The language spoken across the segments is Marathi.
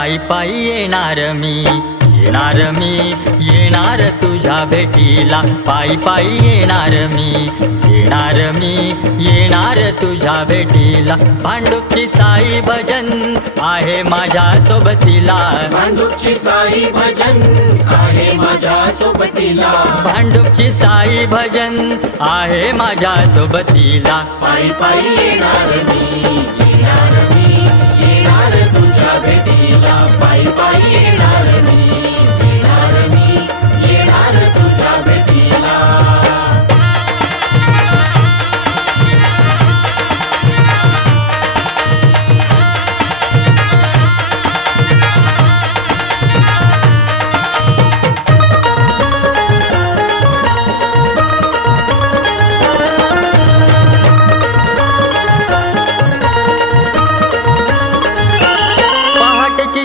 पायी पायी येणार मी, येणार तुझ्या भेटीला. पायी पायी येणार मी, येणार तुझ्या भेटीला. भांडुपची साई भजन आहे माझ्या सोबतीला, भांडुपची साई भजन आहे माझ्या सोबतीला. भांडुपची साई भजन आहे माझ्या सोबतीला. पायी पायी येणार मी, येणार तुझ्या भेटीला. पायी पायी येणार मी, येणार तुझ्या भेटीला.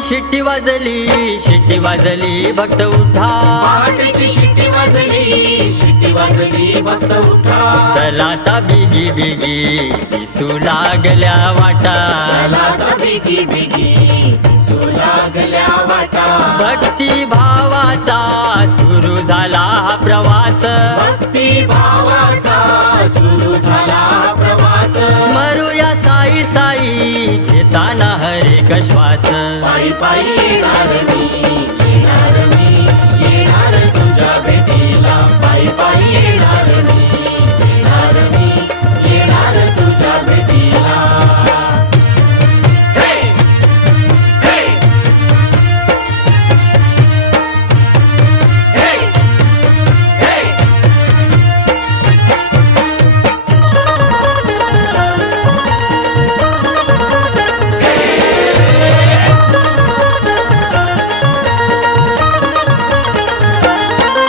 शिट्टी वाजली भक्त उठा. पहाटेची शिट्टी वाजली भक्त उठा. चला आता बिगी बिगी दिसू लागल्या वाटा, चला आता बिगी बिगी दिसू लागल्या वाटा. भक्ती भावाचा सुरू झाला हा प्रवास, भक्ती भावाचा सुरू झाला प्रवास. स्मरूया साई साई घेताना हरे कश्वास. पायी पायी येणार मी, येणार तुझ्या भेटीला. पायी पायी येणार मी, येणार तुझ्या भेटीला. हे हे हे हे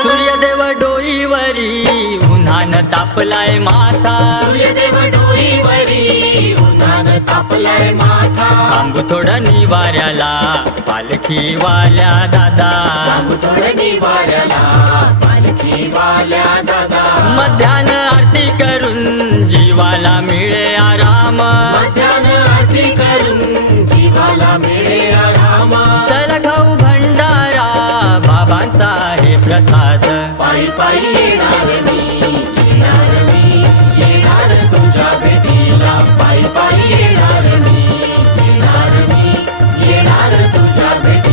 सूर्यदेव डोईवरी उन्हानं तापलाय माथा, सूर्यदेव डोईवरी उन्हानं तापलाय माथा. थांबू थोडं निवाऱ्याला पालखीवाल्या दादा, थोडं निवाऱ्याला पालखीवाल्या दादा. मध्यान आरती करून जीवाला मिळे आराम, मध्यान आरती करून जीवाला मिळे आराम. चल खाऊ भंडारा बाबांचा आहे प्रसाद. पायी पायी येणार मी, येणार तुझ्या भेटीला. पायी पायी येणार मी, येणार तुझ्या भेटीला.